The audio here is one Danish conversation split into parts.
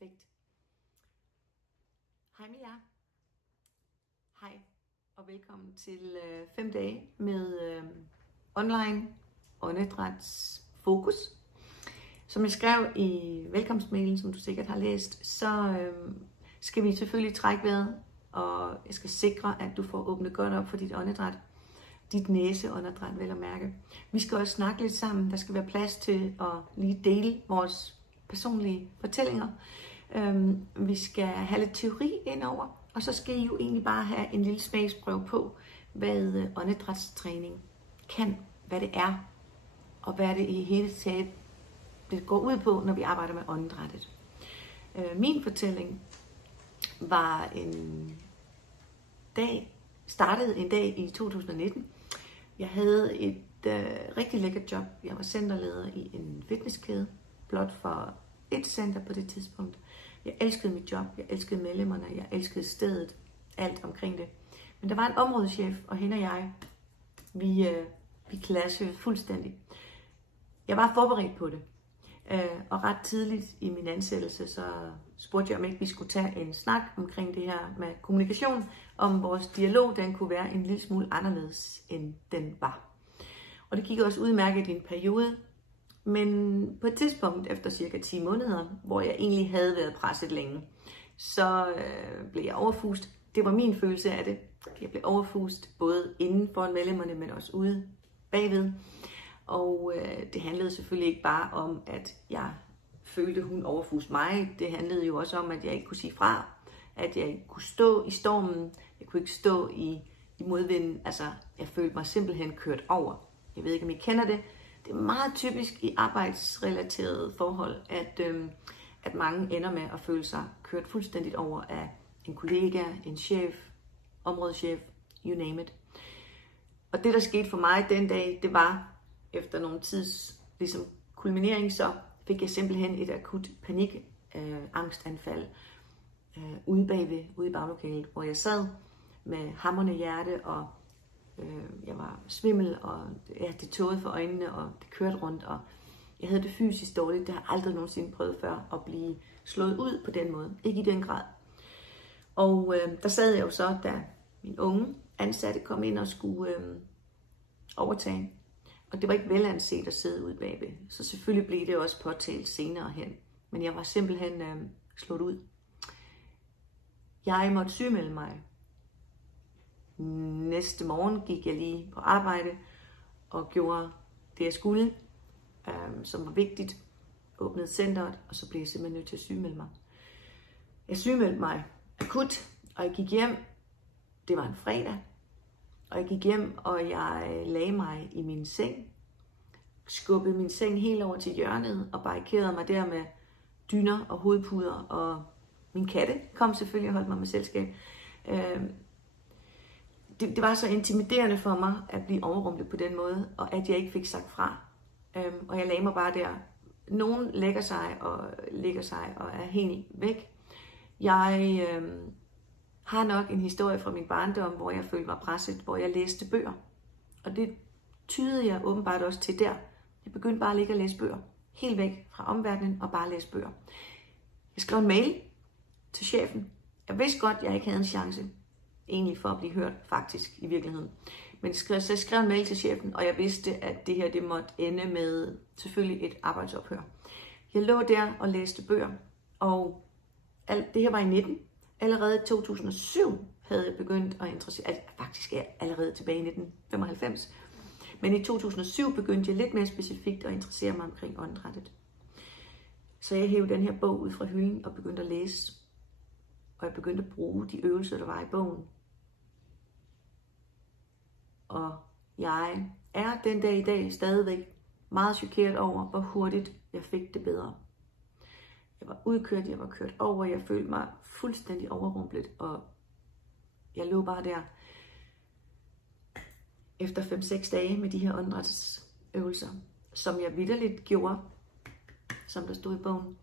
Perfekt. Hej med jer. Hej og velkommen til 5 dage med online åndedrætsfokus. Som jeg skrev i velkomstmailen, som du sikkert har læst, så skal vi selvfølgelig trække vejret, og jeg skal sikre, at du får åbnet godt op for dit åndedræt. Dit næseåndedræt, vel at mærke. Vi skal også snakke lidt sammen. Der skal være plads til at lige dele vores personlige fortællinger. Vi skal have lidt teori indover, og så skal I jo egentlig bare have en lille smagsprøve på, hvad åndedrætstræning kan, hvad det er, og hvad det i hele taget det går ud på, når vi arbejder med åndedrættet. Min fortælling var startede en dag i 2019. Jeg havde et rigtig lækkert job. Jeg var centerleder i en fitnesskæde, blot for et center på det tidspunkt. Jeg elskede mit job, jeg elskede medlemmerne, jeg elskede stedet, alt omkring det. Men der var en områdeschef, og hende og jeg, vi clashede fuldstændig. Jeg var forberedt på det. Og ret tidligt i min ansættelse, så spurgte jeg, om ikke vi skulle tage en snak omkring det her med kommunikation, om vores dialog, den kunne være en lille smule anderledes, end den var. Og det gik også udmærket i en periode, men på et tidspunkt efter cirka 10 måneder, hvor jeg egentlig havde været presset længe, så blev jeg overfust. Det var min følelse af det. Jeg blev overfust både inden for medlemmerne, men også ude bagved. Og det handlede selvfølgelig ikke bare om, at jeg følte, hun overfuste mig. Det handlede jo også om, at jeg ikke kunne sige fra. At jeg ikke kunne stå i stormen. Jeg kunne ikke stå i modvinden. Altså, jeg følte mig simpelthen kørt over. Jeg ved ikke, om I kender det. Det er meget typisk i arbejdsrelaterede forhold, at mange ender med at føle sig kørt fuldstændigt over af en kollega, en chef, områdeschef, you name it. Og det, der skete for mig den dag, det var, efter nogle tids kulminering, så fik jeg simpelthen et akut angstanfald ude i baglokalet, hvor jeg sad med hamrende hjerte, og jeg var svimmel, og det tågede for øjnene, og det kørte rundt, og jeg havde det fysisk dårligt. Det har jeg aldrig nogensinde prøvet før, at blive slået ud på den måde. Ikke i den grad. Og der sad jeg jo så, da min unge ansatte kom ind og skulle overtage. Og det var ikke velanset at sidde ude bagved. Så selvfølgelig blev det også påtalt senere hen. Men jeg var simpelthen slået ud. Jeg måtte sygemelde mig. Næste morgen gik jeg lige på arbejde og gjorde det, jeg skulle, som var vigtigt. Åbnede centret, og så blev jeg simpelthen nødt til at sygemelde mig. Jeg sygemeldte mig akut, og jeg gik hjem. Det var en fredag. Og jeg gik hjem, og jeg lagde mig i min seng, skubbede min seng helt over til hjørnet, og barikerede mig der med dyner og hovedpuder, og min katte kom selvfølgelig og holdt mig med selskab. Det var så intimiderende for mig at blive overrumplet på den måde, og at jeg ikke fik sagt fra. Og jeg lagde mig bare der. Nogen lægger sig og er helt væk. Jeg har nok en historie fra min barndom, hvor jeg følte mig presset, hvor jeg læste bøger. Og det tydede jeg åbenbart også til der. Jeg begyndte bare at ligge og læse bøger. Helt væk fra omverdenen og bare læse bøger. Jeg skrev en mail til chefen. Jeg vidste godt, at jeg ikke havde en chance egentlig for at blive hørt, faktisk, i virkeligheden. Men så jeg skrev en mail til chefen, og jeg vidste, at det her det måtte ende med selvfølgelig et arbejdsophør. Jeg lå der og læste bøger, og det her var i 19. Allerede i 2007 havde jeg begyndt at interessere, faktisk er jeg allerede tilbage i 1995, men i 2007 begyndte jeg lidt mere specifikt at interessere mig omkring åndedrættet. Så jeg hævde den her bog ud fra hylden og begyndte at læse, og jeg begyndte at bruge de øvelser, der var i bogen. Og jeg er den dag i dag stadigvæk meget chokeret over, hvor hurtigt jeg fik det bedre. Jeg var udkørt, jeg var kørt over, jeg følte mig fuldstændig overrumplet, og jeg lå bare der efter 5-6 dage med de her åndedrætsøvelser, som jeg vitterligt gjorde, som der stod i bogen.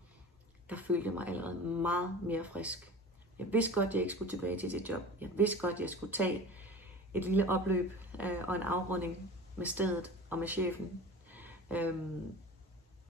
Der følte jeg mig allerede meget mere frisk. Jeg vidste godt, at jeg ikke skulle tilbage til det job. Jeg vidste godt, at jeg skulle tage et lille opløb og en afrunding med stedet og med chefen.